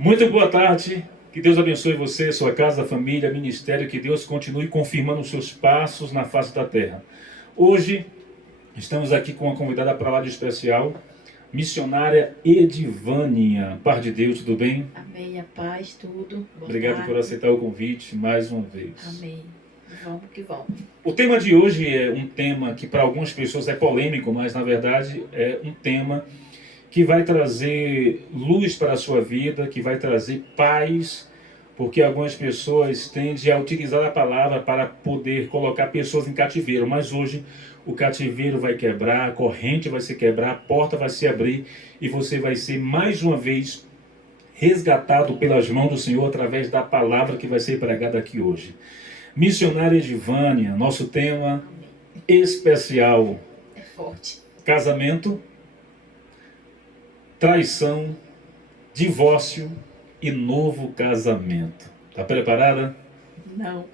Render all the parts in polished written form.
Muito boa tarde, que Deus abençoe você, sua casa, família, ministério, que Deus continue confirmando os seus passos na face da terra. Hoje, estamos aqui com uma convidada para lá de especial, missionária Edivânia. Paz de Deus, tudo bem? Amém, a paz, tudo. Boa Obrigado tarde. por aceitar o convite mais uma vez. Amém. Vamos que vamos. O tema de hoje é um tema que para algumas pessoas é polêmico, mas na verdade é um tema que vai trazer luz para a sua vida, que vai trazer paz, porque algumas pessoas tendem a utilizar a palavra para poder colocar pessoas em cativeiro, mas hoje o cativeiro vai quebrar, a corrente vai se quebrar, a porta vai se abrir e você vai ser mais uma vez resgatado pelas mãos do Senhor através da palavra que vai ser pregada aqui hoje. Missionária Edivânia, nosso tema especial: É forte. casamento, traição, divórcio e novo casamento. Está preparada? Não.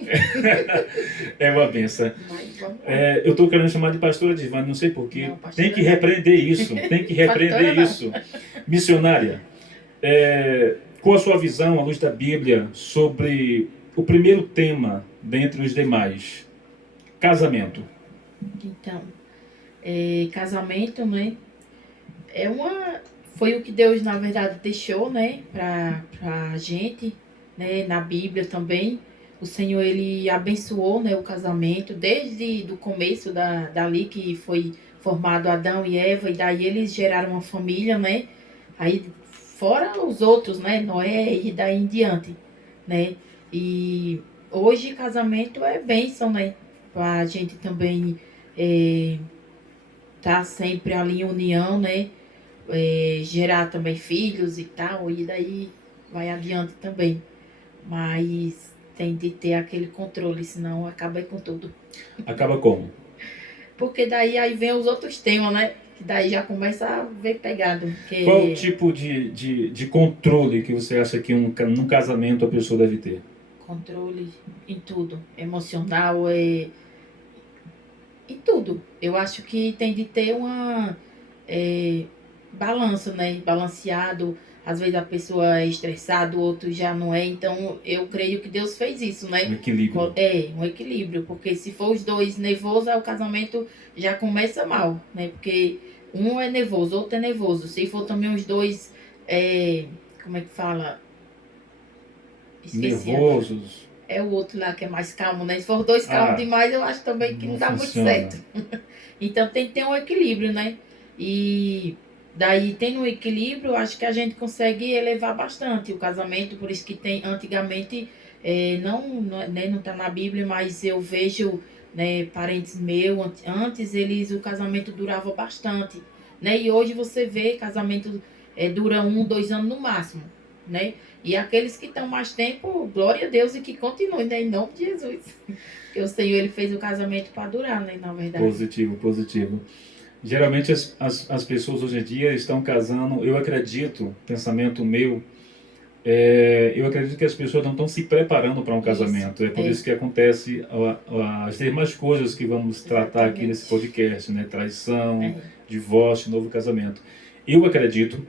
É uma benção. Mas vamos lá. Eu estou querendo chamar de pastora Edivânia, não sei porquê. Não, pastora Tem que não. repreender isso, tem que repreender Pastora não. isso. Missionária, qual a sua visão, à luz da Bíblia, sobre o primeiro tema dentre os demais? Casamento. Então, casamento, né? Foi o que Deus, na verdade, deixou, né? Pra gente, né? Na Bíblia também. O Senhor, Ele abençoou, né? O casamento desde o começo dali que foi formado Adão e Eva. E daí eles geraram uma família, né? Aí, fora os outros, né? Noé e daí em diante, né? E hoje casamento é bênção, né? Pra gente também tá sempre ali em união, né? Gerar também filhos e tal, e daí vai adiante também. Mas tem de ter aquele controle, senão acaba com tudo. Acaba como? Porque daí aí vem os outros temas, né? Que daí já começa a ver pegado. Qual o tipo de controle que você acha que num casamento a pessoa deve ter? Controle em tudo, emocional, em tudo. Eu acho que tem de ter uma balanço, né? Balanceado. Às vezes a pessoa é estressada, o outro já não é. Então eu creio que Deus fez isso, Um né? equilíbrio. Um equilíbrio. Porque se for os dois nervosos, aí o casamento já começa mal, né? Porque um é nervoso, outro é nervoso. Se for também os dois, como é que fala? Esqueci agora. Nervosos. É o outro lá que é mais calmo, né? Se for dois calmos demais, eu acho também que não dá muito certo. Então tem que ter um equilíbrio, né? E daí, tendo um equilíbrio, eu acho que a gente consegue elevar bastante o casamento. Por isso que tem, antigamente, não tá na Bíblia, mas eu vejo, né, parentes meus, antes o casamento durava bastante, né? E hoje você vê casamento dura 2 anos no máximo, né? E aqueles que estão mais tempo, glória a Deus, e que continuem, né? Em nome de Jesus. Porque o Senhor, Ele fez o casamento para durar, né? Na verdade. Positivo, positivo. Geralmente as pessoas hoje em dia estão casando, eu acredito, pensamento meu, eu acredito que as pessoas não estão se preparando para um casamento. É por isso que acontece as demais coisas que vamos tratar aqui Exatamente. nesse podcast, né? Traição, divórcio, novo casamento. Eu acredito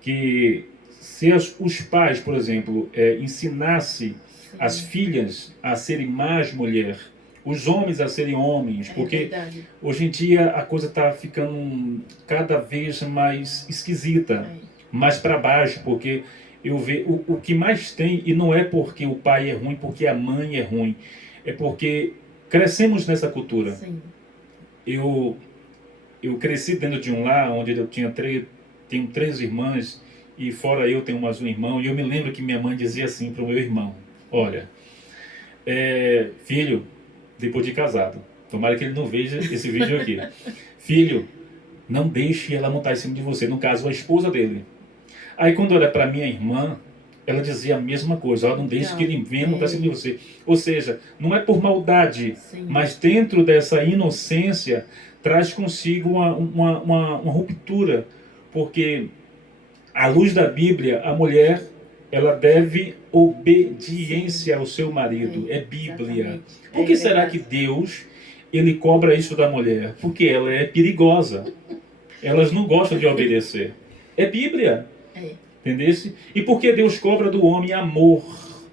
que se os pais, por exemplo, ensinassem as filhas a serem mais mulher, os homens a serem homens, porque verdade. hoje em dia a coisa está ficando cada vez mais esquisita, mais para baixo, porque eu vejo o que mais tem, e não é porque o pai é ruim, porque a mãe é ruim, é porque crescemos nessa cultura. Sim. Eu cresci dentro de um lar onde eu tenho 3 irmãs, e fora eu tenho mais um irmão, e eu me lembro que minha mãe dizia assim para o meu irmão: olha, filho, depois de casado, tomara que ele não veja esse vídeo aqui, filho, não deixe ela montar em cima de você, no caso a esposa dele. Aí quando olha para minha irmã, ela dizia a mesma coisa: não deixe que ele venha montar em cima de você. Ou seja, não é por maldade, mas dentro dessa inocência traz consigo uma ruptura, porque à luz da Bíblia, a mulher, ela deve obediência ao seu marido. É Bíblia. Exatamente. Por que será que Deus, ele cobra isso da mulher? Porque ela é perigosa. Elas não gostam de obedecer. É Bíblia. Entendesse? E por que Deus cobra do homem amor?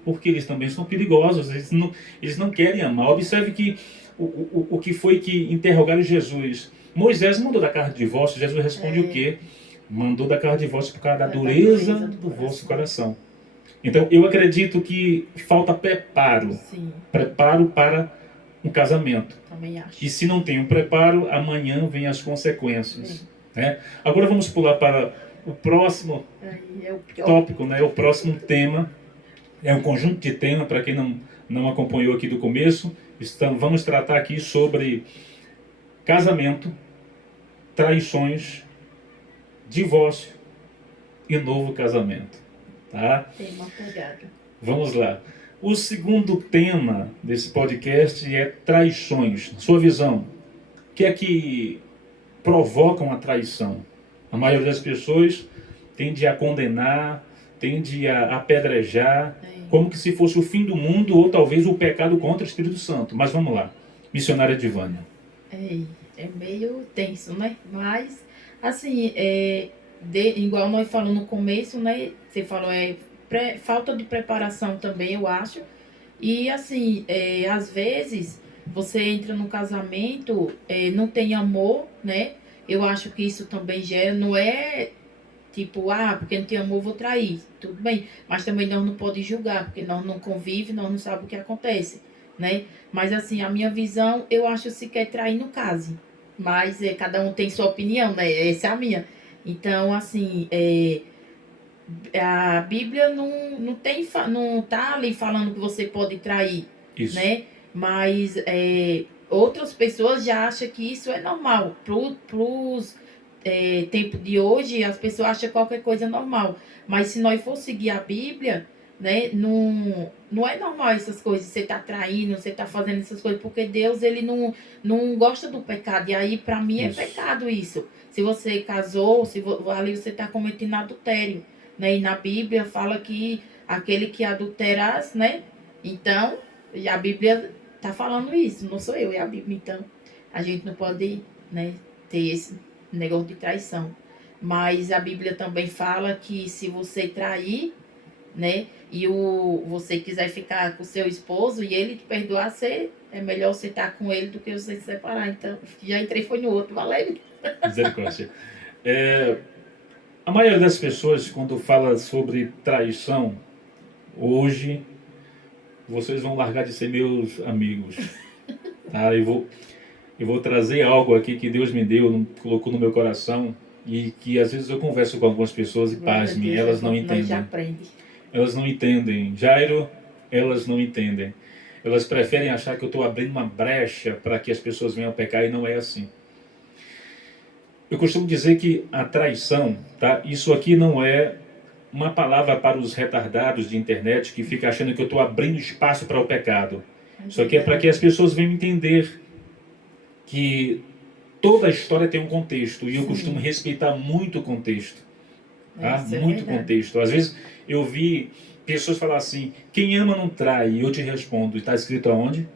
Porque eles também são perigosos, eles não querem amar. Observe que o que foi que interrogaram Jesus. Moisés mandou dar carta de divórcio, Jesus responde o quê? Mandou dar carta de divórcio por causa da dureza do vosso coração. Então, eu acredito que falta preparo. Sim. Preparo para um casamento. Também acho. E se não tem um preparo, amanhã vem as consequências. Né? Agora vamos pular para o próximo tópico, né? O próximo tema. É um conjunto de temas, para quem não acompanhou aqui do começo. Vamos tratar aqui sobre casamento, traições, divórcio e novo casamento. Tá? Tem uma pegada. Vamos lá. O segundo tema desse podcast é traições. Na sua visão, o que é que provocam a traição? A maioria das pessoas tende a condenar, tende a apedrejar, como que se fosse o fim do mundo ou talvez o pecado contra o Espírito Santo. Mas vamos lá. Missionária Divânia. É meio tenso, né? Mas, assim, igual nós falamos no começo, né? Você falou, falta de preparação também, eu acho. E, assim, às vezes, você entra num casamento, não tem amor, né? Eu acho que isso também gera, não é tipo, porque não tem amor, vou trair. Tudo bem, mas também nós não podemos julgar, porque nós não convivemos, nós não sabemos o que acontece, né? Mas, assim, a minha visão, eu acho que se quer trair, no caso. Mas cada um tem sua opinião, né? Essa é a minha. Então, assim, a Bíblia não tá ali falando que você pode trair, Isso. Né? Mas outras pessoas já acham que isso é normal. Pros tempo de hoje, as pessoas acham qualquer coisa normal. Mas se nós for seguir a Bíblia, né, não é normal essas coisas. Você tá traindo, você tá fazendo essas coisas, porque Deus, ele não gosta do pecado. E aí, para mim, é pecado isso. Se você casou, ali você tá cometendo adultério. Né? E na Bíblia fala que aquele que adulteras, né? Então, a Bíblia tá falando isso, não sou eu, é a Bíblia. Então, a gente não pode, né, ter esse negócio de traição. Mas a Bíblia também fala que se você trair, né, e você quiser ficar com o seu esposo e ele te perdoar, é melhor você estar com ele do que você se separar. Então, já entrei foi no outro, valeu. Misericórdia. A maioria das pessoas, quando fala sobre traição, hoje, vocês vão largar de ser meus amigos. Tá? Eu vou trazer algo aqui que Deus me deu, colocou no meu coração, e que às vezes eu converso com algumas pessoas e pasmem, elas não entendem. Elas não entendem. Jairo, elas não entendem. Elas preferem achar que eu estou abrindo uma brecha para que as pessoas venham a pecar, e não é assim. Eu costumo dizer que a traição, tá? Isso aqui não é uma palavra para os retardados de internet que ficam achando que eu estou abrindo espaço para o pecado. Isso aqui é para que as pessoas venham entender que toda a história tem um contexto, e eu costumo respeitar muito o contexto. Tá? Muito contexto. Às vezes eu vi pessoas falar assim: quem ama não trai. E eu te respondo: está escrito aonde?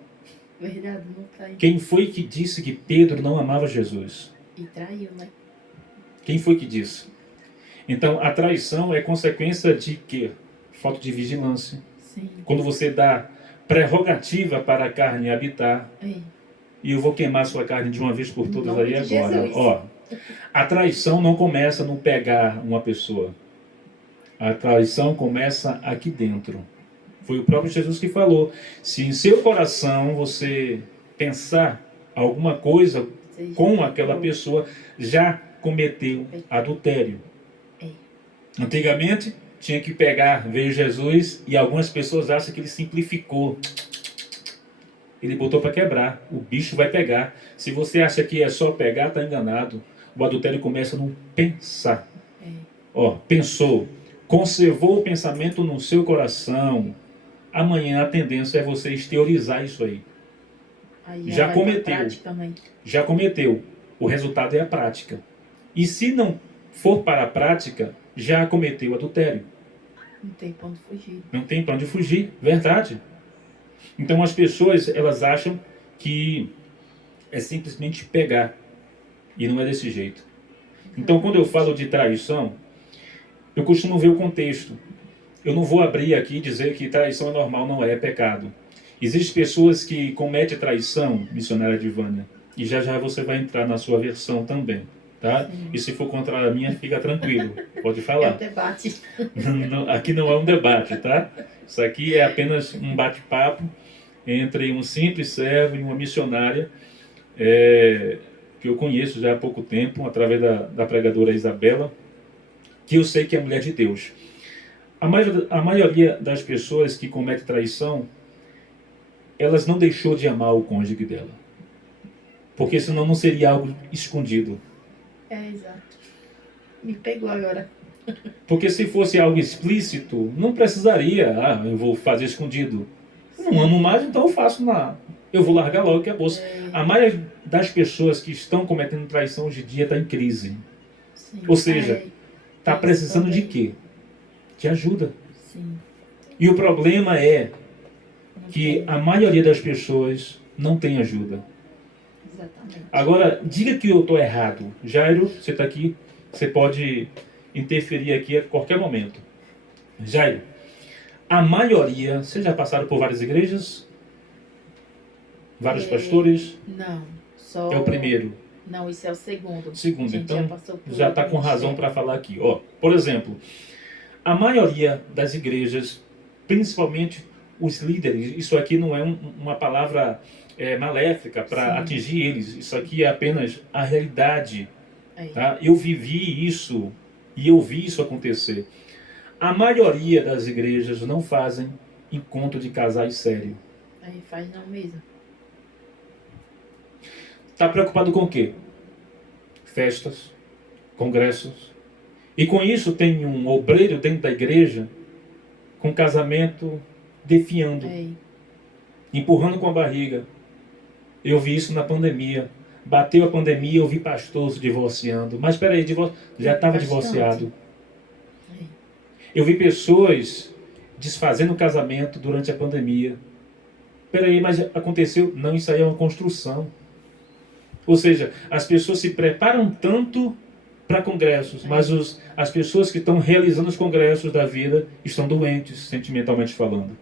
Verdade, não trai. Quem foi que disse que Pedro não amava Jesus? E traiu, né? Quem foi que disse? Então, a traição é consequência de quê? Falta de vigilância. Sim. Quando você dá prerrogativa para a carne habitar, e eu vou queimar sua carne de uma vez por todas aí agora. Ó, a traição não começa no pegar uma pessoa. A traição começa aqui dentro. Foi o próprio Jesus que falou: se em seu coração você pensar alguma coisa com aquela pessoa, já cometeu adultério. Antigamente tinha que pegar, veio Jesus, e algumas pessoas acham que ele simplificou. Ele botou para quebrar. O bicho vai pegar. Se você acha que é só pegar, está enganado. O adultério começa no pensar. Ó, pensou, conservou o pensamento no seu coração. Amanhã a tendência é você exteriorizar isso aí. Já cometeu. Já cometeu. O resultado é a prática. E se não for para a prática, já cometeu adultério. Não tem para onde fugir. Não tem para onde fugir, verdade. Então as pessoas, elas acham que é simplesmente pegar. E não é desse jeito. Então quando eu falo de traição, Eu costumo ver o contexto. Eu não vou abrir aqui e dizer que traição é normal, não é pecado. Existem pessoas que cometem traição, missionária Divânia, e já já você vai entrar na sua versão também, tá? Sim. E se for contra a minha, fica tranquilo, pode É falar. um debate. Aqui não é um debate, tá? Isso aqui é apenas um bate-papo entre um simples servo e uma missionária que eu conheço já há pouco tempo, através da pregadora Isabela, que eu sei que é mulher de Deus. A maioria das pessoas que cometem traição, elas não deixou de amar o cônjuge dela. Porque senão não seria algo escondido. É, exato. Me pegou agora. Porque se fosse algo explícito, não precisaria, eu vou fazer escondido. Eu não amo mais, então eu faço eu vou largar logo que é bolsa. A maioria das pessoas que estão cometendo traição hoje em dia está em crise. Sim. Ou seja, está isso precisando também. de quê? De ajuda. Sim. E o problema é Não que tem. a maioria das pessoas não tem ajuda. Exatamente. Agora, diga que eu estou errado. Jairo, você está aqui, você pode interferir aqui a qualquer momento. Jairo, a maioria, vocês já passaram por várias igrejas? Vários pastores? Não, só... É o primeiro. Não, isso é o segundo. Segundo, A gente então passou por já está outro com razão ministério. para falar aqui. Ó, por exemplo, a maioria das igrejas, principalmente os líderes, isso aqui não é uma palavra maléfica para Sim. atingir eles, isso aqui é apenas a realidade. É. Tá? Eu vivi isso e eu vi isso acontecer. A maioria das igrejas não fazem encontro de casais sério. Aí faz não mesmo. Está preocupado com o quê? Festas, congressos. E com isso tem um obreiro dentro da igreja com casamento defiando, É. empurrando com a barriga. Eu vi isso na pandemia. Bateu a pandemia, eu vi pastor se divorciando. Mas espera aí, já estava Bastante. divorciado. É. Eu vi pessoas desfazendo o casamento durante a pandemia. Espera aí, mas aconteceu? Não, isso aí é uma construção. Ou seja, as pessoas se preparam tanto para congressos, mas as pessoas que estão realizando os congressos da vida estão doentes, sentimentalmente falando.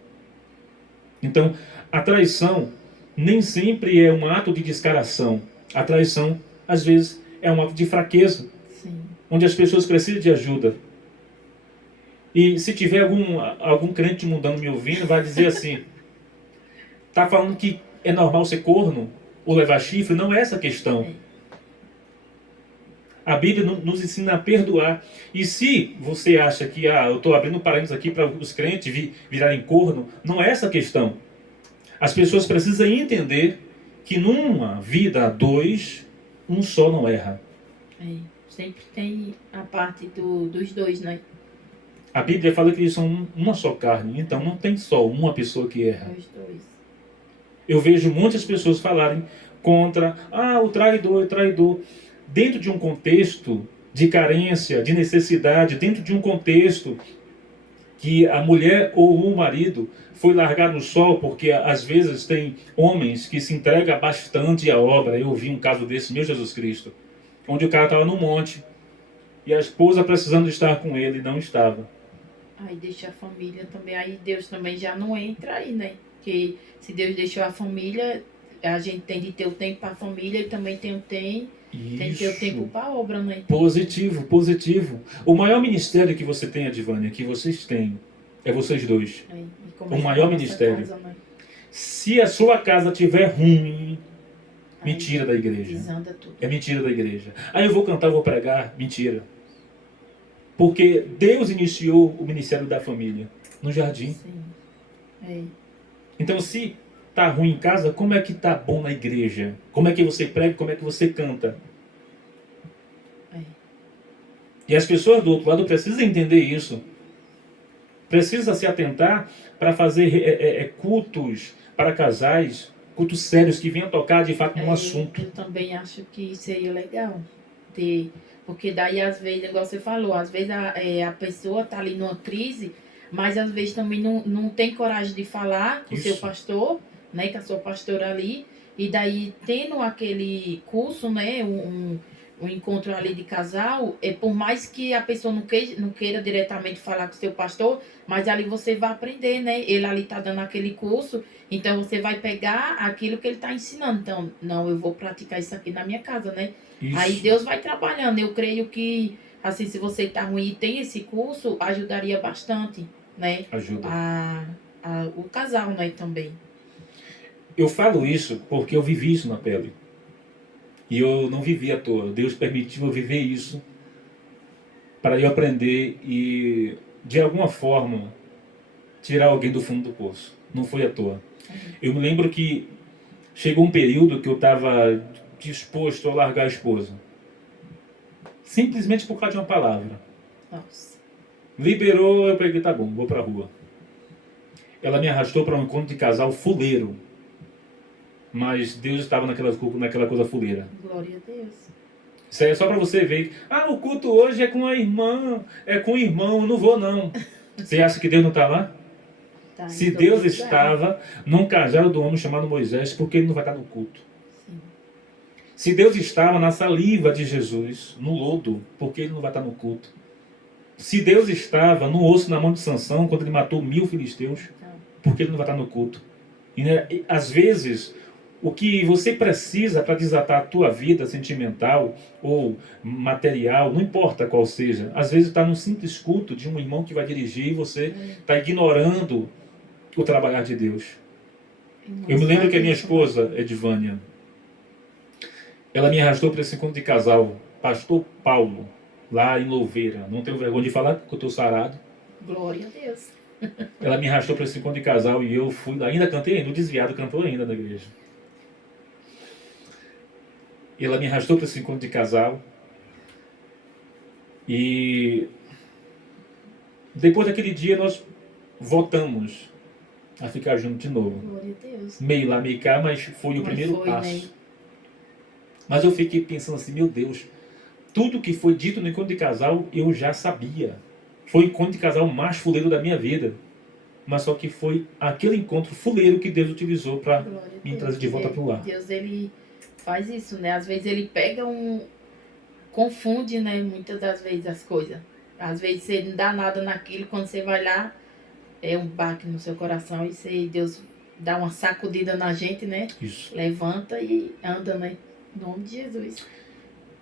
Então, a traição nem sempre é um ato de descaração. A traição, às vezes, é um ato de fraqueza, Sim. onde as pessoas precisam de ajuda. E se tiver algum crente mundano me ouvindo, vai dizer assim, tá falando que é normal ser corno ou levar chifre? Não é essa a questão. A Bíblia nos ensina a perdoar. E se você acha que eu estou abrindo parênteses aqui para os crentes virarem corno, não é essa a questão. As pessoas precisam entender que numa vida a dois, um só não erra. É. Sempre tem a parte dos dois, né? A Bíblia fala que eles são uma só carne, então não tem só uma pessoa que erra. Os dois. Eu vejo muitas pessoas falarem contra, o traidor, o traidor. Dentro de um contexto de carência, de necessidade, dentro de um contexto que a mulher ou o marido foi largar no sol, porque às vezes tem homens que se entregam bastante à obra. Eu vi um caso desse, meu Jesus Cristo, onde o cara estava no monte e a esposa precisando estar com ele e não estava. Aí deixa a família também. Aí Deus também já não entra aí, né? Porque se Deus deixou a família, a gente tem de ter o tempo para a família e também tem de ter o tempo para a obra, né? Positivo, positivo. O maior ministério que você tem, Adivânia, que vocês têm, é vocês dois. O maior ministério. Casa, né? Se a sua casa estiver ruim, mentira da igreja. Desanda tudo. É mentira da igreja. Aí eu vou cantar, eu vou pregar, mentira. Porque Deus iniciou o ministério da família no jardim. Sim. É. Então, se está ruim em casa, como é que está bom na igreja? Como é que você prega? Como é que você canta? É. E as pessoas do outro lado precisam entender isso. Precisa se atentar para fazer cultos para casais, cultos sérios que venham tocar de fato num assunto. Eu também acho que seria legal ter, porque daí às vezes, igual você falou, às vezes a pessoa está ali numa crise, mas às vezes também não tem coragem de falar com o seu pastor, né, com a sua pastora ali, e daí tendo aquele curso, né, o encontro ali de casal, por mais que a pessoa não queira diretamente falar com o seu pastor, mas ali você vai aprender, né? Ele ali tá dando aquele curso, então você vai pegar aquilo que ele tá ensinando. Então, não, eu vou praticar isso aqui na minha casa, né? Aí Isso Deus vai trabalhando. Eu creio que, assim, se você tá ruim e tem esse curso, ajudaria bastante, né? ajuda. O casal, né, também. Eu falo isso porque eu vivi isso na pele. E eu não vivi à toa. Deus permitiu eu viver isso para eu aprender e, de alguma forma, tirar alguém do fundo do poço. Não foi à toa. Eu me lembro que chegou um período que eu estava disposto a largar a esposa. Simplesmente por causa de uma palavra. Nossa. Liberou, eu peguei, tá bom, vou pra rua. Ela me arrastou para um encontro de casal fuleiro. Mas Deus estava naquela coisa fuleira. Glória a Deus. Isso aí é só para você ver. Ah, o culto hoje é com a irmã, é com o irmão, eu não vou não. Você acha que Deus não está lá? Tá, Se então, Deus obrigada. estava num cajado do homem chamado Moisés, por que ele não vai estar no culto? Sim. Se Deus estava na saliva de Jesus, no lodo, por que ele não vai estar no culto? Se Deus estava no osso na mão de Sansão, quando ele matou 1000 filisteus, por que ele não vai estar no culto? E, né, às vezes, o que você precisa para desatar a tua vida sentimental ou material, não importa qual seja, às vezes está num simples culto de um irmão que vai dirigir e você está ignorando o trabalhar de Deus. Eu me lembro que a minha esposa, Edvânia, ela me arrastou para esse encontro de casal, Pastor Paulo, lá em Louveira. Não tenho vergonha de falar porque eu estou sarado. Glória a Deus. Ela me arrastou para esse encontro de casal e eu fui, ainda cantei ainda, o desviado cantou ainda na igreja. E ela me arrastou para esse encontro de casal. E depois daquele dia nós voltamos a ficar juntos de novo. Glória a Deus. Meio lá, meio cá, mas foi o primeiro passo. Né? Mas eu fiquei pensando assim, meu Deus, tudo que foi dito no encontro de casal eu já sabia. Foi o encontro de casal mais fuleiro da minha vida. Mas só que foi aquele encontro fuleiro que Deus utilizou para me trazer de volta para o lar. Deus, ele faz isso, né? Às vezes ele pega confunde, né? Muitas das vezes as coisas. Às vezes você não dá nada naquilo, quando você vai lá, é um baque no seu coração e Deus dá uma sacudida na gente, né? Isso. Levanta e anda, né? Em nome de Jesus.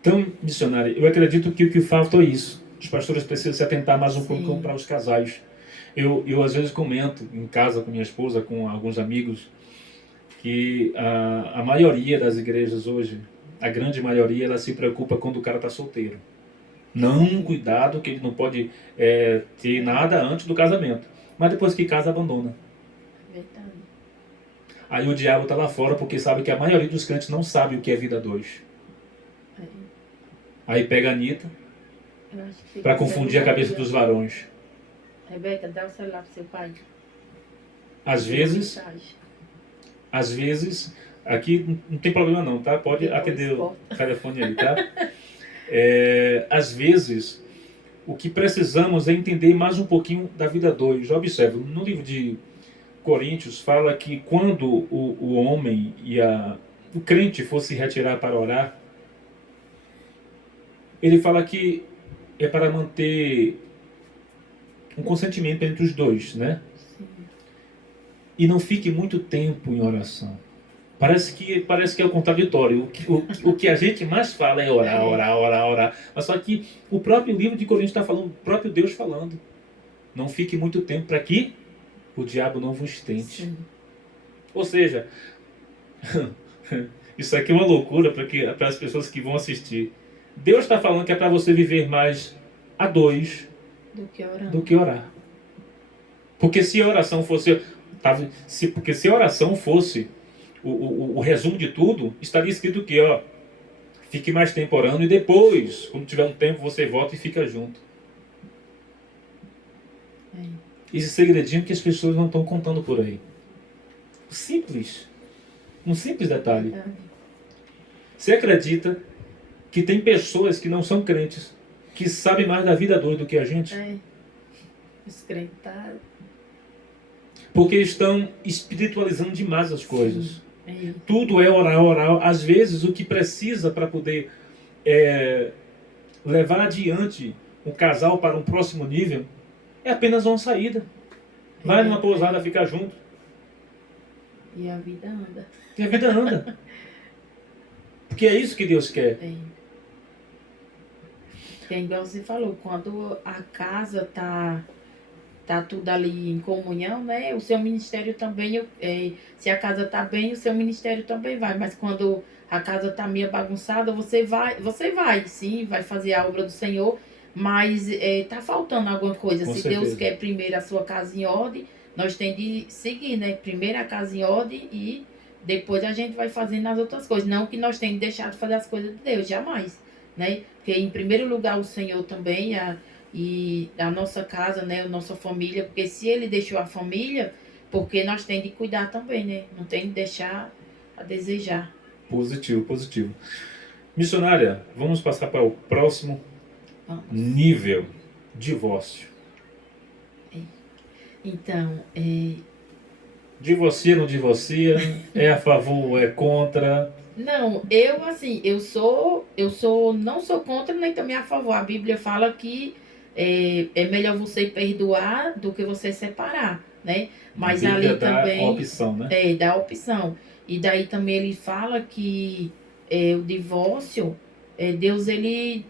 Então, missionário, eu acredito que o que falta é isso. Os pastores precisam se atentar mais um pouco para os casais. Eu às vezes comento em casa com minha esposa, com alguns amigos, que a maioria das igrejas hoje, a grande maioria, ela se preocupa quando o cara está solteiro. Não, cuidado, que ele não pode ter nada antes do casamento. Mas depois que casa, abandona. Verdade. Aí o diabo está lá fora porque sabe que a maioria dos crentes não sabe o que é vida dois. Aí pega a Anitta para confundir a cabeça dos varões. Rebeca, dá o celular pro seu pai. Às vezes, aqui não tem problema não, tá? Pode atender o telefone aí, tá? Às vezes, o que precisamos é entender mais um pouquinho da vida dois. Já observa, no livro de Coríntios fala que quando o homem e o crente for se retirar para orar, ele fala que é para manter um consentimento entre os dois, né? Sim. E não fique muito tempo em oração. Parece que é o contraditório. O que a gente mais fala é orar. Mas só que o próprio livro de Coríntios está falando, o próprio Deus falando. Não fique muito tempo para que o diabo não vos tente. Sim. Ou seja, isso aqui é uma loucura para as pessoas que vão assistir. Deus está falando que é para você viver mais a dois do que orar. Porque se a oração fosse... Porque se a oração fosse o resumo de tudo, estaria escrito que, ó, fique mais tempo orando e depois, quando tiver um tempo, você volta e fica junto. Esse segredinho que as pessoas não estão contando por aí. Simples. Um simples detalhe. Você acredita que tem pessoas que não são crentes, que sabem mais da vida dois do que a gente? Os crentes porque estão espiritualizando demais as coisas. Tudo é orar. Às vezes o que precisa para poder levar adiante um casal para um próximo nível é apenas uma saída. Vai numa pousada ficar junto. E a vida anda. E a vida anda. Porque é isso que Deus quer. É igual você falou, quando a casa tá tudo ali em comunhão, né? O seu ministério também, se a casa tá bem, o seu ministério também vai. Mas quando a casa tá meio bagunçada, você vai, sim, vai fazer a obra do Senhor, mas tá faltando alguma coisa. Com Se certeza. Deus quer primeiro a sua casa em ordem, nós temos de seguir, né? Primeiro a casa em ordem e depois a gente vai fazendo as outras coisas. Não que nós tenhamos deixado de fazer as coisas de Deus, jamais, né? Porque em primeiro lugar o Senhor também, e a nossa casa, né, a nossa família, porque se ele deixou a família, porque nós temos de cuidar também, né? Não tem de deixar a desejar. Positivo, positivo. Missionária, vamos passar para o próximo Vamos. nível, divórcio. Então, Divorcia, não divorcia? É a favor ou é contra? não, não sou contra nem também a favor. A Bíblia fala que é melhor você perdoar do que você separar, né? Mas A Bíblia ali dá também a opção, né? dá a opção. E daí também ele fala que o divórcio, Deus ele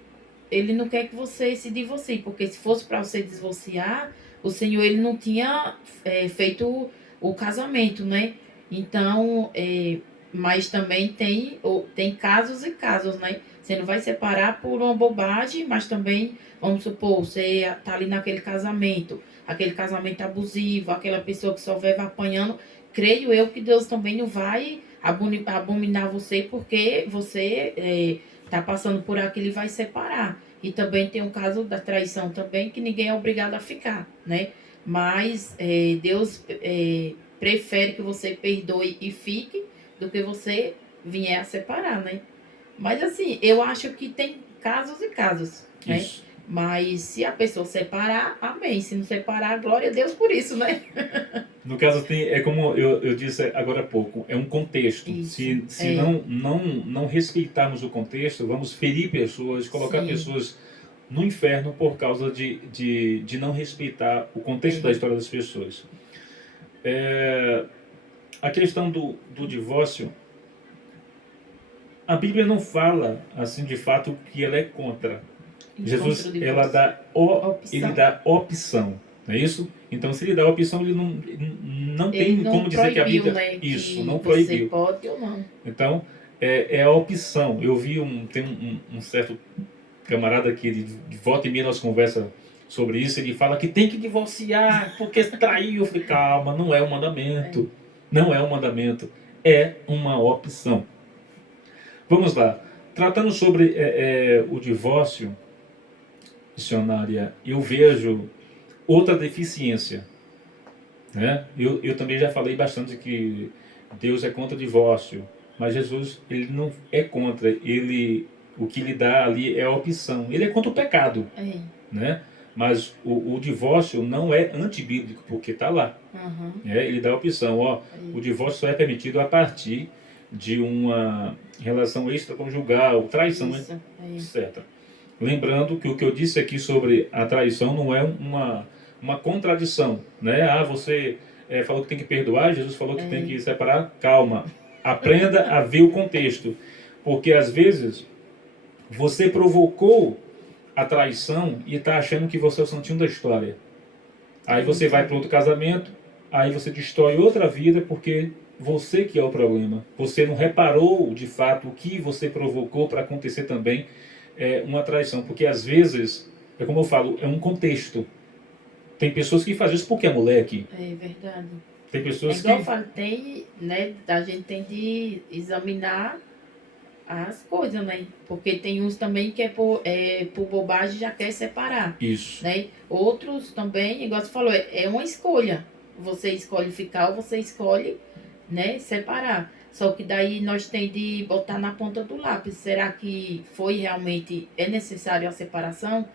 não quer que você se divorcie, porque se fosse para você divorciar, o Senhor ele não tinha feito o casamento, né? Então, mas também tem casos e casos, né? Você não vai separar por uma bobagem, mas também, vamos supor, você tá ali naquele casamento, aquele casamento abusivo, aquela pessoa que só vive apanhando, creio eu que Deus também não vai abominar você porque você tá passando por aquilo e vai separar. E também tem o caso da traição também, que ninguém é obrigado a ficar, né? Mas Deus prefere que você perdoe e fique do que você vier a separar, né? Mas assim, eu acho que tem casos e casos, né? Isso. Mas se a pessoa separar, amém. Se não separar, glória a Deus por isso, né? No caso, é como eu disse agora há pouco, é um contexto. Isso, Se não respeitarmos o contexto, vamos ferir pessoas, colocar Sim. pessoas no inferno por causa de não respeitar o contexto da história das pessoas. A questão do divórcio, a Bíblia não fala, assim, de fato, que ela é contra. Jesus, ela dá ele dá opção, não é isso? Então, se ele dá opção, ele não tem como dizer que a Bíblia... Né, isso, que não proibiu. Você pode ou não. Então, é a opção. Eu vi tem um certo camarada que de volta e meia nós conversa sobre isso, ele fala que tem que divorciar porque traiu. Eu falei, calma, não é um mandamento. Não é um mandamento, é uma opção. Vamos lá. Tratando sobre o divórcio, missionária, eu vejo outra deficiência, né? Eu também já falei bastante que Deus é contra o divórcio, mas Jesus ele não é contra. O que lhe dá ali é a opção. Ele é contra o pecado, né? Mas o divórcio não é antibíblico, porque está lá. Ele dá a opção, o divórcio só é permitido a partir de uma relação extraconjugal, traição, etc. Lembrando que o que eu disse aqui sobre a traição não é uma contradição, né? Você falou que tem que perdoar, Jesus falou que tem que separar. Calma, aprenda a ver o contexto, porque às vezes você provocou a traição e está achando que você é o santinho da história. Aí você vai para outro casamento, aí você destrói outra vida porque você que é o problema. Você não reparou de fato o que você provocou para acontecer também uma traição, porque às vezes, é como eu falo, é um contexto. Tem pessoas que fazem isso porque é moleque. É verdade. Tem pessoas igual eu falo, a gente tem de examinar as coisas, né? Porque tem uns também que por bobagem já quer separar. Isso. Né? Outros também, igual você falou, é uma escolha. Você escolhe ficar ou você escolhe, né, separar. Só que daí nós tem de botar na ponta do lápis. Será que é necessário a separação?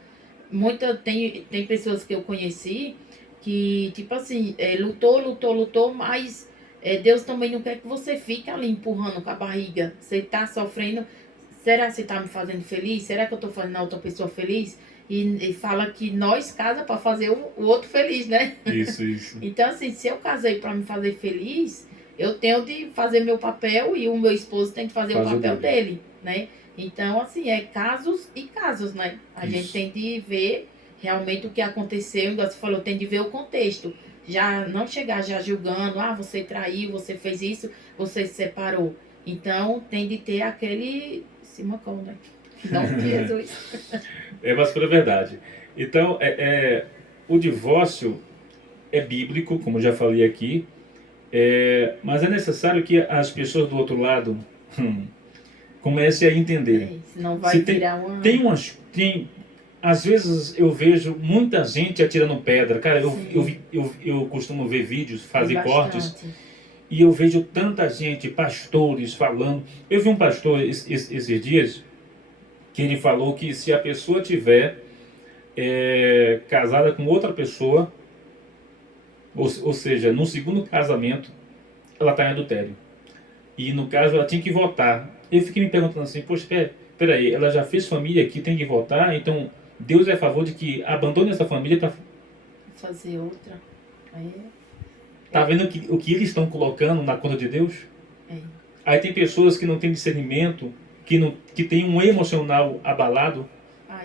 Tem pessoas que eu conheci que, tipo assim, lutou, mas Deus também não quer que você fique ali empurrando com a barriga. Você tá sofrendo, será que você está me fazendo feliz? Será que eu estou fazendo a outra pessoa feliz? E fala que nós casa para fazer o outro feliz, né? Isso. Então, assim, se eu casei para me fazer feliz, eu tenho de fazer meu papel e o meu esposo tem de fazer o papel dele, né? Então, assim, é casos e casos, né? A gente tem de ver realmente o que aconteceu, igual você falou, tem de ver o contexto. Já não chegar já julgando, você traiu, você fez isso, você se separou. Então, tem de ter aquele simacão, né? Em nome de Jesus. Mas pura verdade. Então, o divórcio é bíblico, como eu já falei aqui, mas é necessário que as pessoas do outro lado comecem a entender. Senão vai virar uma... Às vezes eu vejo muita gente atirando pedra. Cara, eu costumo ver vídeos, fazer cortes, e eu vejo tanta gente, pastores falando. Eu vi um pastor esses dias, que ele falou que se a pessoa tiver casada com outra pessoa, ou seja, no segundo casamento, ela está em adultério. E no caso ela tinha que votar. Eu fiquei me perguntando assim, poxa, peraí, ela já fez família aqui, tem que votar, então Deus é a favor de que abandone essa família para fazer outra. Tá vendo o que eles estão colocando na conta de Deus? Aí tem pessoas que não têm discernimento, que tem um emocional abalado,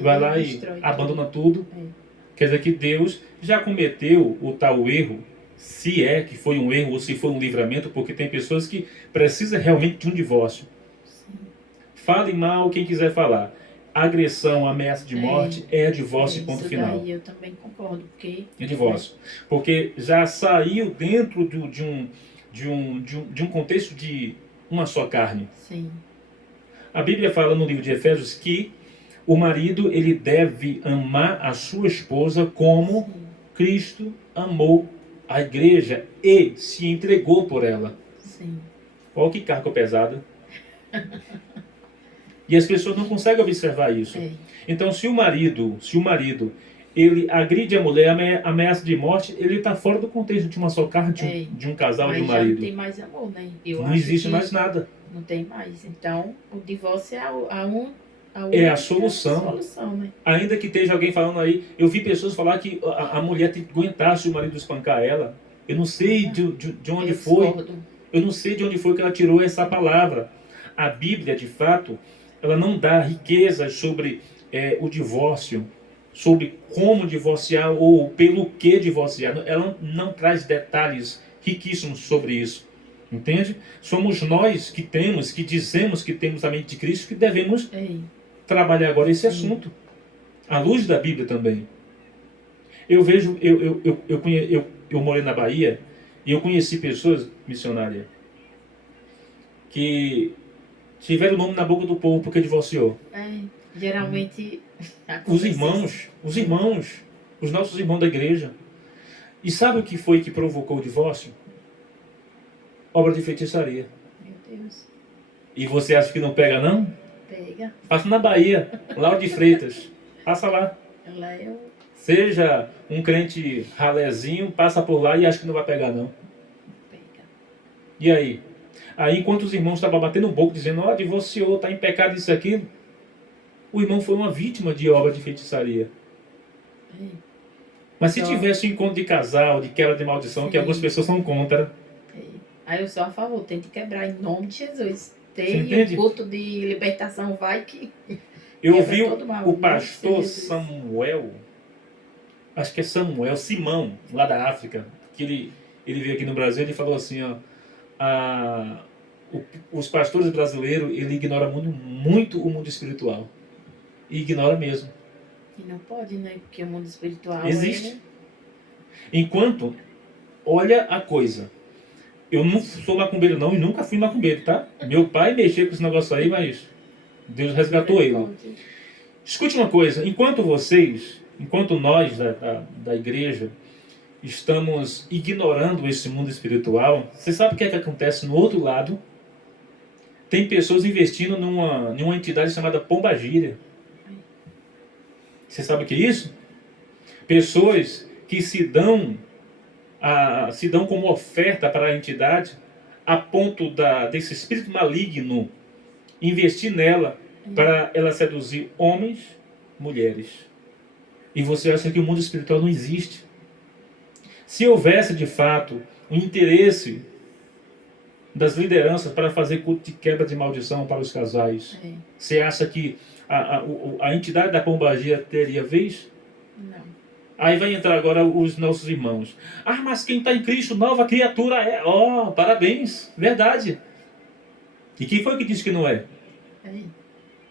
vai lá e abandona tudo. Quer dizer que Deus já cometeu o tal erro, se é que foi um erro ou se foi um livramento, porque tem pessoas que precisam realmente de um divórcio. Fale mal quem quiser falar. Agressão, ameaça de morte é divórcio, ponto final. Daí eu também concordo, porque... É divórcio. Porque já saiu dentro de um contexto de uma só carne. Sim. A Bíblia fala no livro de Efésios que o marido ele deve amar a sua esposa como Cristo amou a igreja e se entregou por ela. Sim. Olha que carga pesada. E as pessoas não conseguem observar isso. Então, se o marido ele agride a mulher, ameaça de morte, ele está fora do contexto de uma só carne, de um casal, de um marido. Não tem mais amor, né? Não existe mais nada. Não tem mais. Então, o divórcio é a solução. Né? Ainda que esteja alguém falando aí, eu vi pessoas falar que a mulher tem que aguentar se o marido espancar ela. Eu não sei de onde foi. Eu não sei de onde foi que ela tirou essa palavra. A Bíblia, de fato, ela não dá riquezas sobre o divórcio, sobre como divorciar ou pelo que divorciar. Ela não traz detalhes riquíssimos sobre isso. Entende? Somos nós que dizemos que temos a mente de Cristo, que devemos trabalhar agora esse assunto. À luz da Bíblia também. Eu vejo, eu morei na Bahia e eu conheci pessoas, missionárias, que tiveram o nome na boca do povo porque divorciou. Geralmente... Os irmãos, os nossos irmãos da igreja. E sabe o que foi que provocou o divórcio? Obra de feitiçaria. Meu Deus. E você acha que não pega, não? Pega. Passa na Bahia, Lauro de Freitas. Passa lá. Lá eu... Seja um crente ralézinho, passa por lá e acha que não vai pegar, não. Pega. E aí? Aí, enquanto os irmãos estavam batendo o boco, dizendo, divorciou, está em pecado isso e aquilo, o irmão foi uma vítima de obra de feitiçaria. Mas se tivesse um encontro de casal, de quebra de maldição, que algumas pessoas são contra... Aí eu sou a favor, tem que quebrar em nome de Jesus. Tem um culto de libertação, vai que... Eu vi o pastor Samuel, acho que é Simão, lá da África, que ele veio aqui no Brasil, ele falou assim, os pastores brasileiros, ele ignora muito o mundo espiritual. E ignora mesmo. E não pode, né? Porque o mundo espiritual existe. Enquanto, olha a coisa, eu não sou macumbeiro não e nunca fui macumbeiro, tá? Meu pai mexeu com esse negócio aí, mas Deus resgatou ele. Escute uma coisa, enquanto nós da igreja estamos ignorando esse mundo espiritual, você sabe o que é que acontece no outro lado? Tem pessoas investindo numa entidade chamada Pombagira. Você sabe o que é isso? Pessoas que se dão como oferta para a entidade, a ponto desse espírito maligno investir nela para ela seduzir homens, mulheres. E você acha que o mundo espiritual não existe. Se houvesse, de fato, um interesse das lideranças para fazer culto de quebra de maldição para os casais, você acha que a entidade da pombagia teria vez? Não. Aí vai entrar agora os nossos irmãos. Ah, mas quem está em Cristo, nova criatura é. Oh, parabéns, verdade. E quem foi que disse que não é?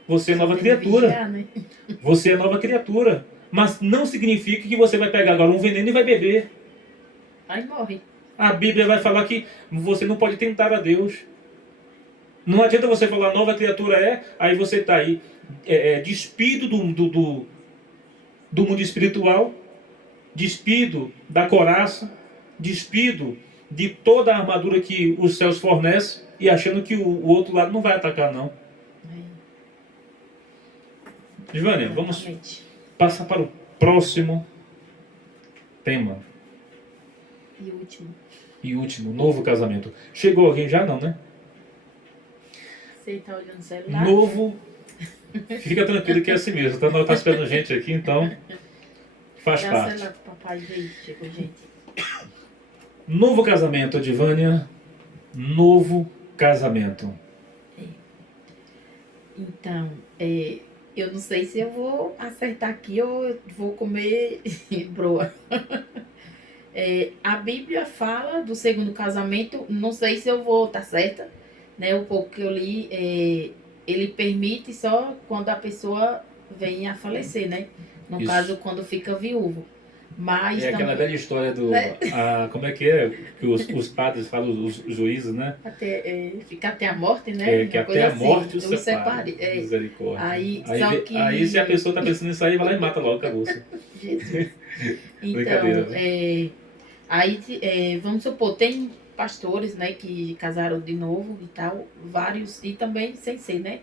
Você é nova criatura. Vigiar, né? Você é nova criatura. Mas não significa que você vai pegar agora um veneno e vai beber. Aí morre. A Bíblia vai falar que você não pode tentar a Deus. Não adianta você falar nova criatura é, aí você está aí despido do mundo espiritual, despido da coraça, despido de toda a armadura que os céus fornecem e achando que o outro lado não vai atacar, não. Giovânia, vamos passar para o próximo tema. E último, novo casamento. Chegou alguém já? Não, né? Você está olhando o celular? Novo. Fica tranquilo que é assim mesmo. Tá esperando gente aqui, então faz parte. Celular pro papai ver, chegou gente. Novo casamento, Edivânia. Novo casamento. Então, eu não sei se eu vou acertar aqui ou eu vou comer broa. A Bíblia fala do segundo casamento, não sei se eu vou estar certa, né? O pouco que eu li, ele permite só quando a pessoa vem a falecer, né? No caso, quando fica viúvo. Mas aquela também, velha história do... como é que é? Que os padres falam, os juízes, né? Fica até a morte, né? Que até a morte os separe. Misericórdia. Aí se a pessoa está pensando nisso aí, vai lá e mata logo, acabou. Jesus. Então, aí, vamos supor, tem pastores, né, que casaram de novo e tal, vários, e também sem ser, né?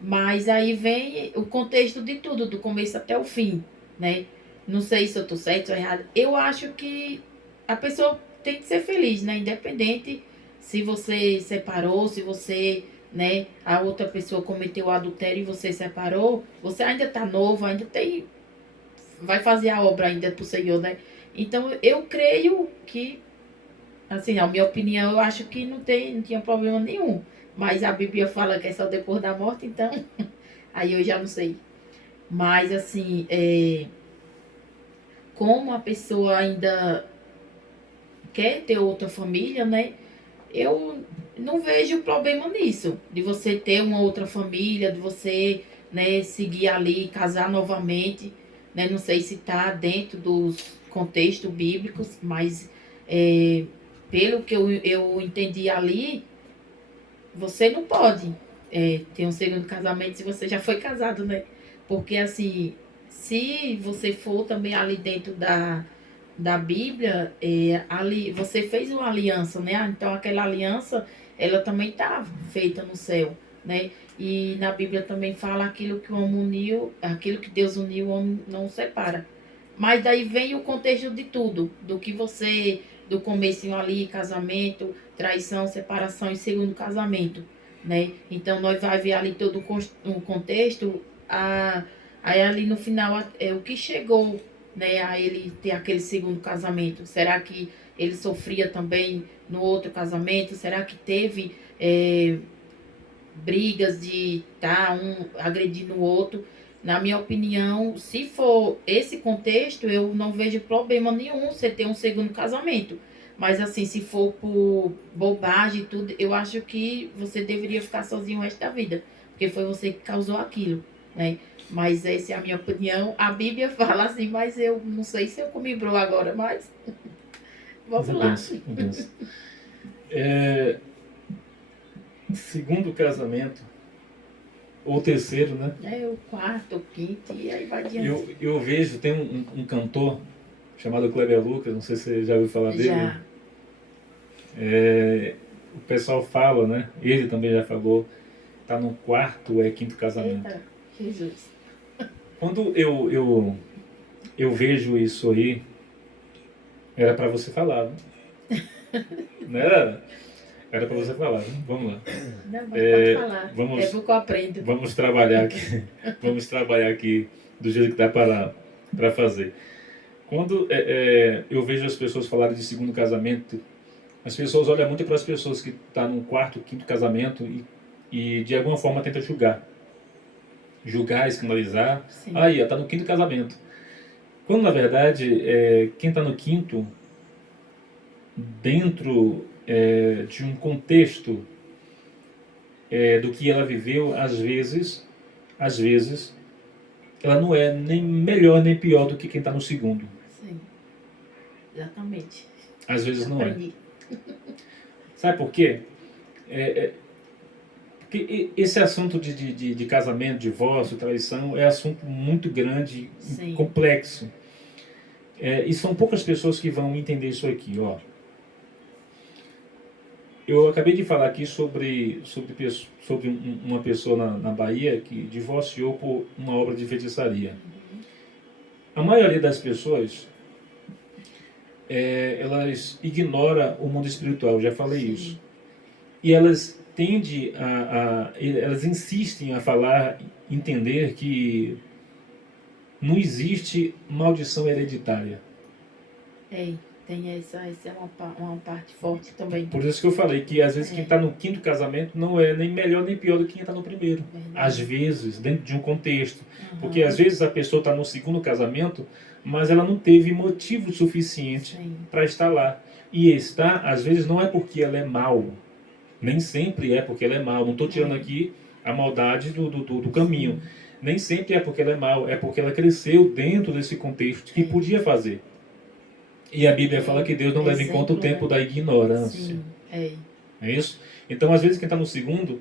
Mas aí vem o contexto de tudo, do começo até o fim, né? Não sei se eu tô certo ou errado. Eu acho que a pessoa tem que ser feliz, né? Independente se você separou, se você, né, a outra pessoa cometeu adultério e você separou, você ainda tá novo, ainda tem... vai fazer a obra ainda pro Senhor, né? Então, eu creio que, assim, a minha opinião, eu acho que não tinha problema nenhum. Mas a Bíblia fala que é só depois da morte, então, aí eu já não sei. Mas, assim, como a pessoa ainda quer ter outra família, né? Eu não vejo problema nisso, de você ter uma outra família, de você, né, seguir ali, casar novamente, né? Não sei se está dentro dos contextos bíblicos, mas pelo que eu entendi ali, você não pode ter um segundo casamento se você já foi casado, né? Porque, assim, se você for também ali dentro da Bíblia, ali você fez uma aliança, né? Então, aquela aliança, ela também está feita no céu, né? E na Bíblia também fala aquilo que o homem uniu, aquilo que Deus uniu, o homem não separa. Mas daí vem o contexto de tudo, do comecinho ali, casamento, traição, separação e segundo casamento, né? Então, nós vai ver ali todo o contexto, aí ali no final o que chegou, né, a ele ter aquele segundo casamento. Será que ele sofria também no outro casamento? Será que teve brigas de um agredindo o outro? Na minha opinião, se for esse contexto, eu não vejo problema nenhum você ter um segundo casamento. Mas assim, se for por bobagem e tudo, eu acho que você deveria ficar sozinho o resto da vida. Porque foi você que causou aquilo, né? Mas essa é a minha opinião. A Bíblia fala assim, mas eu não sei se eu comi broa agora, mas vamos lá. Segundo casamento, ou terceiro, né? O quarto, o quinto, e aí vai adiante. Eu vejo, tem um cantor chamado Kleber Lucas, não sei se você já ouviu falar dele. Já. O pessoal fala, né? Ele também já falou, tá no quarto ou quinto casamento. Eita, Jesus. Quando eu vejo isso aí, era para você falar, né? Não era? Era para você falar, né? Vamos lá. Não, mas pode falar. Vamos, É porque eu aprendo. vamos trabalhar aqui. Vamos trabalhar aqui do jeito que dá para fazer. Quando eu vejo as pessoas falarem de segundo casamento, as pessoas olham muito para as pessoas que estão no quarto, quinto casamento e de alguma forma tentam julgar. Julgar, escandalizar. Sim. Aí, está no quinto casamento. Quando, na verdade, quem está no quinto, dentro de um contexto do que ela viveu, às vezes, ela não é nem melhor nem pior do que quem está no segundo. Sim, exatamente. Às vezes não Aprendi. Sabe por quê? Porque esse assunto de casamento, divórcio, traição, é assunto muito grande, Sim. complexo. E são poucas pessoas que vão entender isso aqui, ó. Eu acabei de falar aqui sobre uma pessoa na Bahia que divorciou por uma obra de feitiçaria. A maioria das pessoas, elas ignoram o mundo espiritual, já falei Sim. isso. E elas tendem elas insistem a falar, entender que não existe maldição hereditária. Tem essa é uma parte forte também. Por isso que eu falei que às vezes quem está no quinto casamento não é nem melhor nem pior do que quem está no primeiro. Verdade. Às vezes, dentro de um contexto. Porque às vezes a pessoa está no segundo casamento, mas ela não teve motivo suficiente para estar lá. E estar, às vezes, não é porque ela é mal. Nem sempre é porque ela é mal. Não estou tirando aqui a maldade do caminho. Sim. Nem sempre é porque ela é mal. É porque ela cresceu dentro desse contexto que podia fazer. E a Bíblia fala que Deus não leva em conta o tempo da ignorância. Sim, É isso? Então, às vezes, quem está no segundo,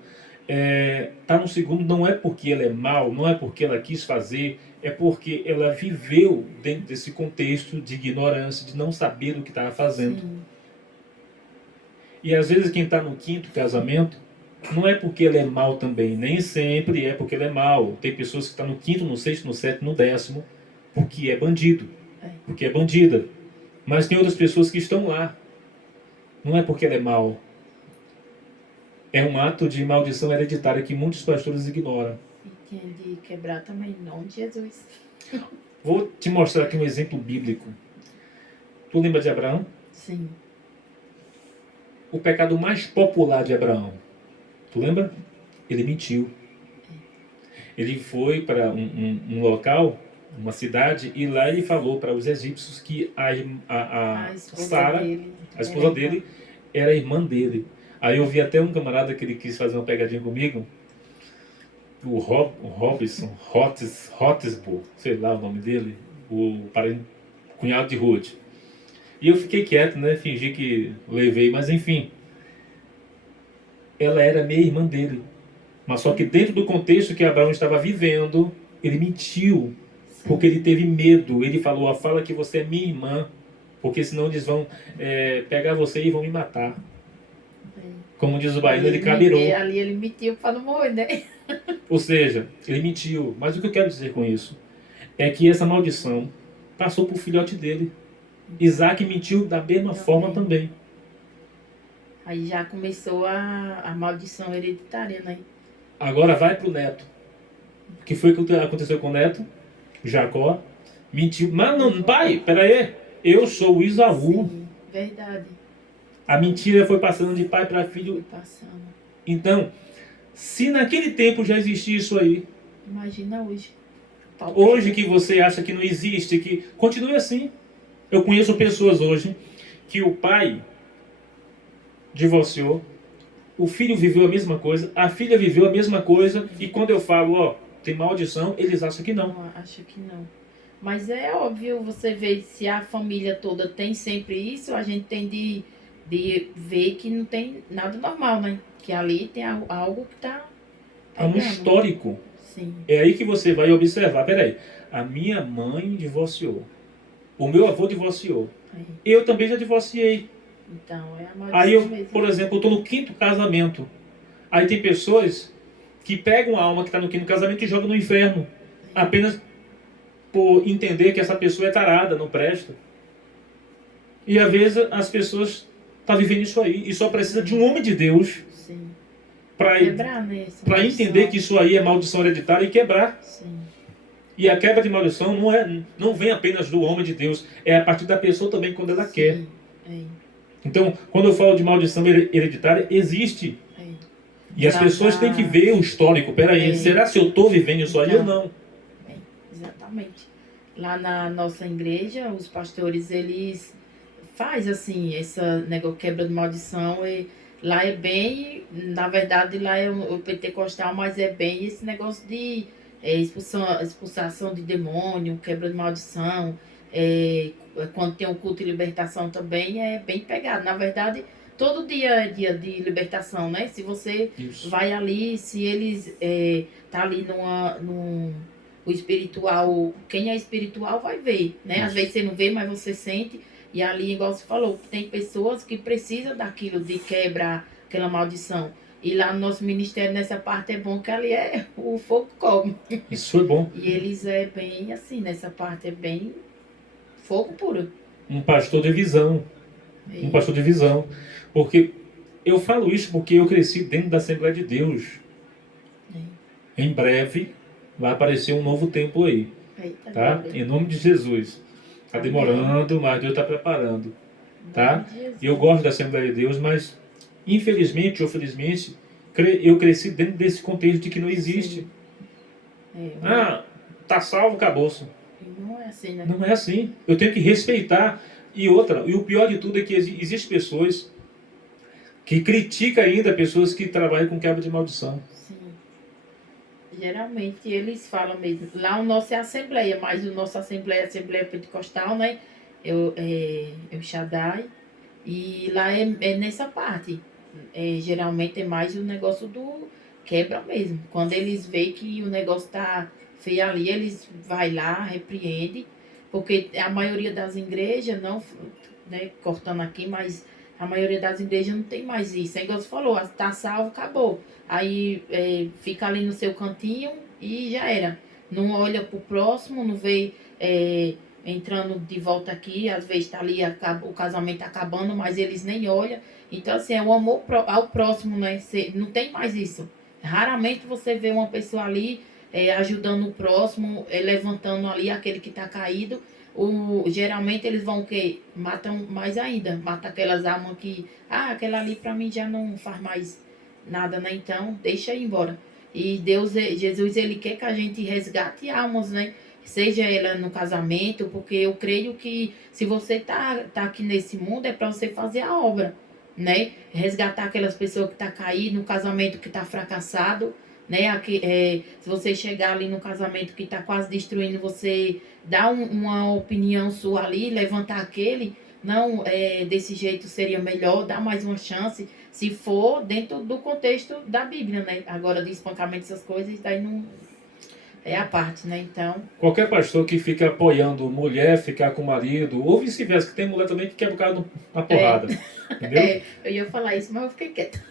não é porque ela é mal, não é porque ela quis fazer, é porque ela viveu dentro desse contexto de ignorância, de não saber o que estava fazendo. Sim. E às vezes quem está no quinto casamento, não é porque ela é mal também, nem sempre é porque ela é mal. Tem pessoas que estão no quinto, no sexto, no sétimo, no décimo, porque é bandido, porque é bandida. Mas tem outras pessoas que estão lá. Não é porque ela é mal. É um ato de maldição hereditária que muitos pastores ignoram. E tinha de quebrar também, em nome de Jesus. Vou te mostrar aqui um exemplo bíblico. Tu lembra de Abraão? Sim. O pecado mais popular de Abraão. Tu lembra? Ele mentiu. Ele foi para um local, uma cidade, e lá ele falou para os egípcios que a Sara, a esposa dele, era a irmã dele. Aí eu vi até um camarada que ele quis fazer uma pegadinha comigo, o Robson Hotspur, sei lá o nome dele, o cunhado de Ruth. E eu fiquei quieto, né? Fingi que levei, mas enfim. Ela era meia irmã dele. Mas só que dentro do contexto que Abraão estava vivendo, ele mentiu. Porque ele teve medo. Ele falou, fala que você é minha irmã, porque senão eles vão pegar você e vão me matar. Como diz o baiano, ele cabirou. Ali ele mentiu para não morrer, né? Ou seja, ele mentiu. Mas o que eu quero dizer com isso? É que essa maldição passou para o filhote dele. Isaac mentiu da mesma forma também. Aí já começou a maldição hereditária, né? Agora vai para o neto. O que foi que aconteceu com o neto? Jacó mentiu. Mas não, pai, peraí. Eu sou o Isaú. Sim, verdade. A mentira foi passando de pai para filho. Foi passando. Então, se naquele tempo já existia isso aí, imagina hoje. Hoje que você acha que não existe, que continue assim. Eu conheço pessoas hoje que o pai divorciou, o filho viveu a mesma coisa, a filha viveu a mesma coisa, e quando eu falo, tem maldição, eles acham que não. Não, acho que não. Mas é óbvio, você vê, se a família toda tem sempre isso, a gente tem de ver que não tem nada normal, né? Que ali tem algo que está... É um histórico. Sim. É aí que você vai observar, peraí, a minha mãe divorciou, o meu avô divorciou, eu também já divorciei. Então, é a maldição aí eu, mesmo. por exemplo, eu estou no quinto casamento. Aí tem pessoas que pegam a alma que está no quinto casamento e jogam no inferno. Apenas por entender que essa pessoa é tarada, não presta. E às vezes as pessoas está vivendo isso aí. E só precisa de um homem de Deus para entender que isso aí é maldição hereditária e quebrar. Sim. E a quebra de maldição não vem apenas do homem de Deus, é a partir da pessoa também quando ela quer. Então, quando eu falo de maldição hereditária, existe. E as pessoas têm que ver o histórico. Peraí, será que eu estou vivendo isso aí ou não? Exatamente. Lá na nossa igreja, os pastores, eles fazem assim, essa negócio quebra de maldição. E lá é bem, na verdade, lá é o pentecostal, mas é bem esse negócio de expulsação de demônio, quebra de maldição. Quando tem o culto de libertação também, é bem pegado. Na verdade, todo dia é dia de libertação, né? Se você vai ali, se eles tá ali o espiritual, quem é espiritual vai ver, né? Às vezes você não vê, mas você sente. E ali, igual você falou, tem pessoas que precisam daquilo, de quebrar aquela maldição. E lá no nosso ministério, nessa parte, é bom que ali o fogo come. Isso é bom. E eles é bem assim, nessa parte é bem fogo puro. Um pastor de visão. Um pastor de visão. Porque eu falo isso porque eu cresci dentro da Assembleia de Deus. Em breve vai aparecer um novo tempo aí. Tá? Em nome de Jesus. Está demorando, mas Deus está preparando. Tá? E eu gosto da Assembleia de Deus, mas infelizmente ou felizmente eu cresci dentro desse contexto de que não existe. Tá salvo, acabou-se. Não é assim, né? Não é assim. Eu tenho que respeitar. E o pior de tudo é que existem pessoas que criticam ainda pessoas que trabalham com quebra de maldição. Sim. Geralmente eles falam mesmo. Lá o nosso é Assembleia, mas o nosso Assembleia é Assembleia Pentecostal, né? O Shaddai. E lá é nessa parte. Geralmente é mais o negócio do quebra mesmo. Quando eles veem que o negócio tá feio ali, eles vai lá, repreende. Porque a maioria das igrejas, não, né, cortando aqui, mas a maioria das igrejas não tem mais isso. É igual você falou, tá salvo, acabou. Aí fica ali no seu cantinho e já era. Não olha pro próximo, não vê entrando de volta aqui, às vezes tá ali, o casamento acabando, mas eles nem olham. Então, assim, é o amor ao próximo, né? Não tem mais isso. Raramente você vê uma pessoa ali ajudando o próximo, levantando ali aquele que está caído. Geralmente eles vão o quê? Matam mais ainda. Matam aquelas almas que... aquela ali para mim já não faz mais nada, né? Então, deixa ir embora. E Jesus, ele quer que a gente resgate almas, né? Seja ela no casamento, porque eu creio que se você tá aqui nesse mundo é para você fazer a obra, né? Resgatar aquelas pessoas que tá caídas, no casamento que tá fracassado, né? Se você chegar ali no casamento que está quase destruindo, você dá uma opinião sua ali, levantar aquele, não, desse jeito seria melhor, dá mais uma chance, se for dentro do contexto da Bíblia, né? Agora, de espancamento, essas coisas, daí não é a parte, né? Então... Qualquer pastor que fica apoiando mulher ficar com o marido, ou vice-versa, que tem mulher também que quebra o cara na porrada. Entendeu? Eu ia falar isso, mas eu fiquei quieta.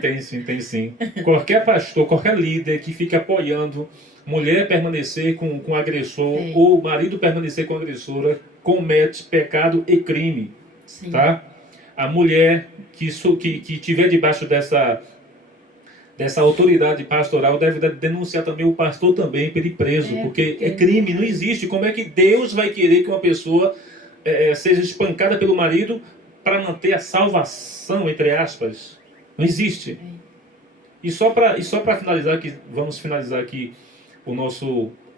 Tem sim. Qualquer pastor, qualquer líder que fica apoiando mulher permanecer com o agressor ou marido permanecer com a agressora, comete pecado e crime. Sim. Tá? A mulher que estiver debaixo dessa autoridade pastoral deve denunciar também o pastor também para ele preso, porque é crime, não existe. Como é que Deus vai querer que uma pessoa seja espancada pelo marido para manter a salvação, entre aspas? Não existe. E só para finalizar aqui, vamos finalizar aqui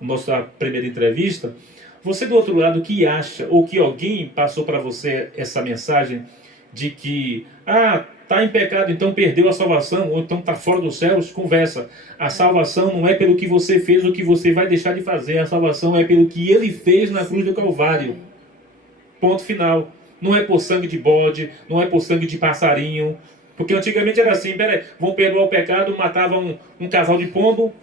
nossa primeira entrevista. Você do outro lado que acha, ou que alguém passou para você essa mensagem de que está em pecado, então perdeu a salvação, ou então está fora dos céus, conversa. A salvação não é pelo que você fez ou que você vai deixar de fazer, a salvação é pelo que ele fez na cruz do Calvário. Ponto final. Não é por sangue de bode, não é por sangue de passarinho, porque antigamente era assim, vão perdoar o pecado, matavam um casal de pombo,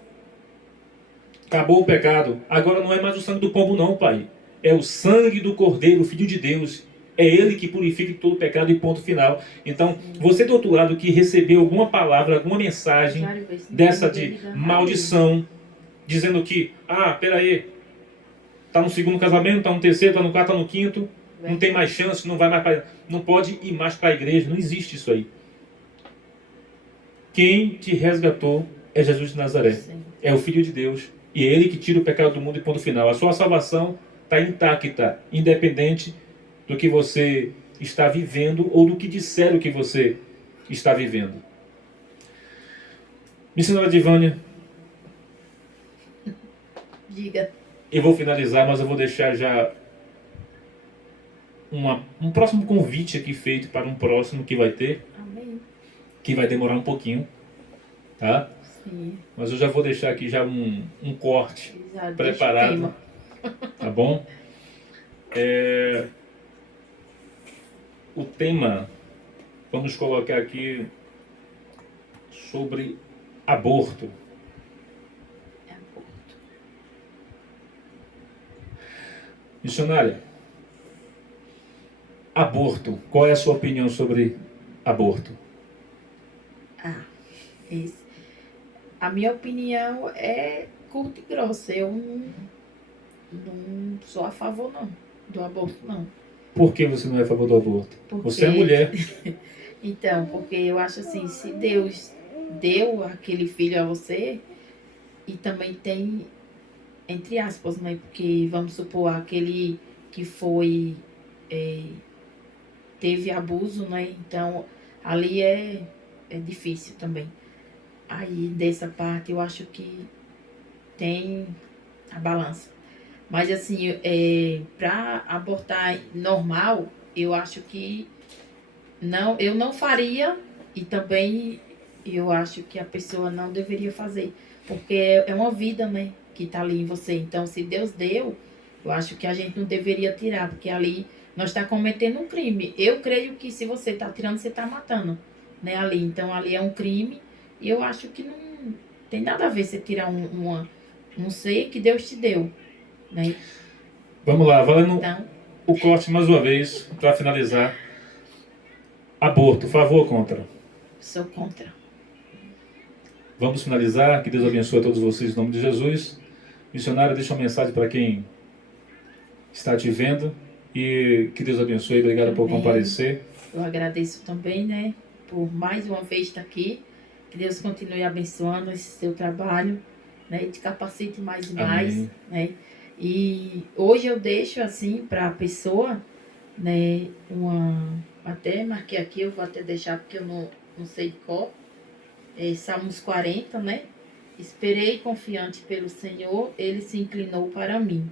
acabou o pecado. Agora não é mais o sangue do pombo não, pai. É o sangue do Cordeiro, o Filho de Deus. É ele que purifica todo o pecado e ponto final. Então, você do outro lado que recebeu alguma palavra, alguma mensagem dessa de maldição, dizendo que, peraí, está no segundo casamento, está no terceiro, está no quarto, está no quinto, não tem mais chance, não pode ir mais para a igreja, não existe isso aí. Quem te resgatou é Jesus de Nazaré. Sim. É o Filho de Deus. E é Ele que tira o pecado do mundo e ponto final. A sua salvação está intacta, independente do que você está vivendo ou do que disseram que você está vivendo. Missionária Divânia, Diga. eu vou finalizar, mas eu vou deixar já um próximo convite aqui feito para um próximo que vai ter, Amém. que vai demorar um pouquinho, tá? Sim. Mas eu já vou deixar aqui já um corte Já preparado, tá bom? O tema, vamos colocar aqui sobre aborto. Missionária, aborto, qual é a sua opinião sobre aborto? A minha opinião é curta e grossa. Eu não sou a favor, não, do aborto, não. Por que você não é a favor do aborto? Porque... Você é mulher. Então, porque eu acho assim, se Deus deu aquele filho a você, e também tem, entre aspas, né? Porque, vamos supor, aquele que foi, teve abuso, né? Então, ali é difícil também. Aí, dessa parte, eu acho que tem a balança. Mas, assim, para abortar normal, eu acho que não, eu não faria, e também eu acho que a pessoa não deveria fazer, porque é uma vida, né, que tá ali em você. Então, se Deus deu, eu acho que a gente não deveria tirar, porque ali nós está cometendo um crime. Eu creio que se você está tirando, você está matando, né, ali. Então, ali é um crime, e eu acho que não tem nada a ver você tirar um ser que Deus te deu, né? Vamos lá, valendo Então, o corte mais uma vez, para finalizar. Aborto, favor ou contra? sou contra. Vamos finalizar. Que Deus abençoe a todos vocês em nome de Jesus. Missionária, deixa uma mensagem para quem está te vendo. E que Deus abençoe. Obrigado por comparecer. Eu agradeço também, né, por mais uma vez estar aqui. Que Deus continue abençoando esse seu trabalho, né, e te capacite mais e mais, Amém. né. E hoje eu deixo assim para a pessoa, né, até marquei aqui, eu vou até deixar porque eu não sei de qual. Salmos 40, né? Esperei confiante pelo Senhor, ele se inclinou para mim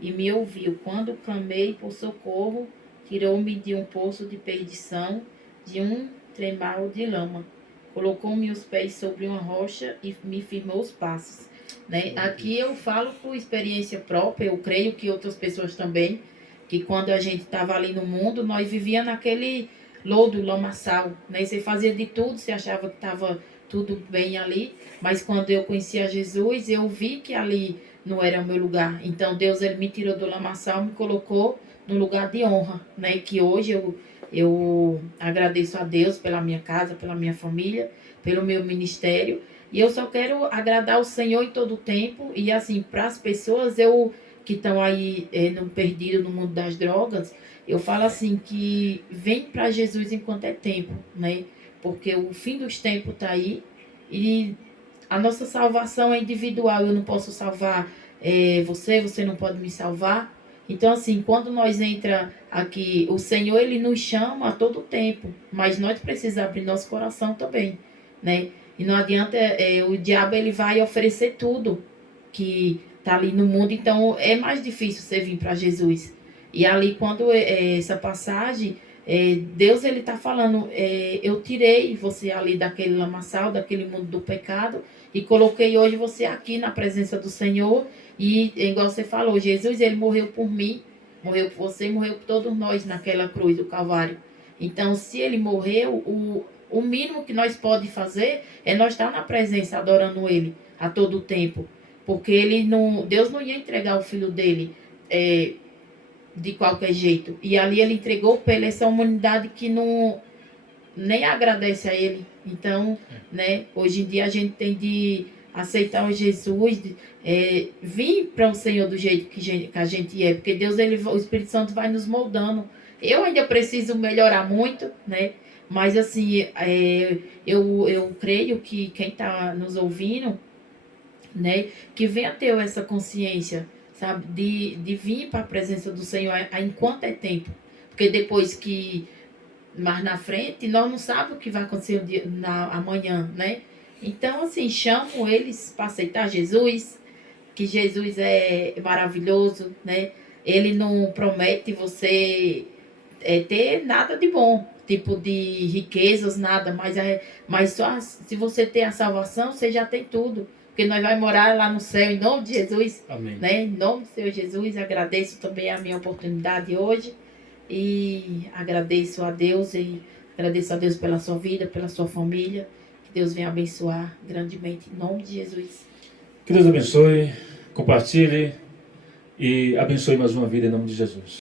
e me ouviu. Quando clamei por socorro, tirou-me de um poço de perdição, de um tremal de lama. Colocou-me os pés sobre uma rocha e me firmou os passos. Né? Aqui eu falo por experiência própria, eu creio que outras pessoas também, que quando a gente estava ali no mundo, nós vivíamos naquele lodo, lamaçal, né? Você fazia de tudo, você achava que estava tudo bem ali, mas quando eu conheci a Jesus, eu vi que ali não era o meu lugar. Então Deus, ele me tirou do lamaçal, me colocou no lugar de honra, né? Que hoje eu agradeço a Deus pela minha casa, pela minha família, pelo meu ministério, e eu só quero agradar o Senhor em todo o tempo. E assim, para as pessoas que estão aí no perdido no mundo das drogas, eu falo assim que vem para Jesus enquanto é tempo, né? Porque o fim dos tempos está aí e a nossa salvação é individual. Eu não posso salvar você não pode me salvar. Então, assim, quando nós entra aqui, o Senhor, ele nos chama a todo tempo, mas nós precisamos abrir nosso coração também, né? E não adianta, o diabo, ele vai oferecer tudo que tá ali no mundo, então é mais difícil você vir para Jesus. E ali, quando essa passagem, Deus, ele tá falando, eu tirei você ali daquele lamaçal, daquele mundo do pecado, e coloquei hoje você aqui na presença do Senhor. E igual você falou, Jesus, ele morreu por mim, morreu por você, morreu por todos nós naquela cruz do Calvário. Então, se ele morreu, o mínimo que nós podemos fazer é nós estar na presença, adorando ele a todo tempo. Porque Deus não ia entregar o filho dele de qualquer jeito. E ali ele entregou pela essa humanidade que nem agradece a ele. Então, né, hoje em dia a gente tem de aceitar o Jesus, vir para o Senhor do jeito que a gente é, porque Deus, o Espírito Santo vai nos moldando. Eu ainda preciso melhorar muito, né? Mas assim, eu creio que quem está nos ouvindo, né, que venha ter essa consciência, sabe, de vir para a presença do Senhor enquanto é tempo. Porque depois que, mais na frente, nós não sabemos o que vai acontecer amanhã, né? Então, assim, chamo eles para aceitar Jesus, que Jesus é maravilhoso, né? Ele não promete você ter nada de bom, tipo de riquezas, nada, mas só se você tem a salvação, você já tem tudo. Porque nós vamos morar lá no céu, em nome de Jesus. Amém. Né? Em nome do Senhor Jesus, agradeço também a minha oportunidade hoje. E agradeço a Deus pela sua vida, pela sua família. Que Deus venha abençoar grandemente, em nome de Jesus. Que Deus abençoe, compartilhe e abençoe mais uma vida em nome de Jesus.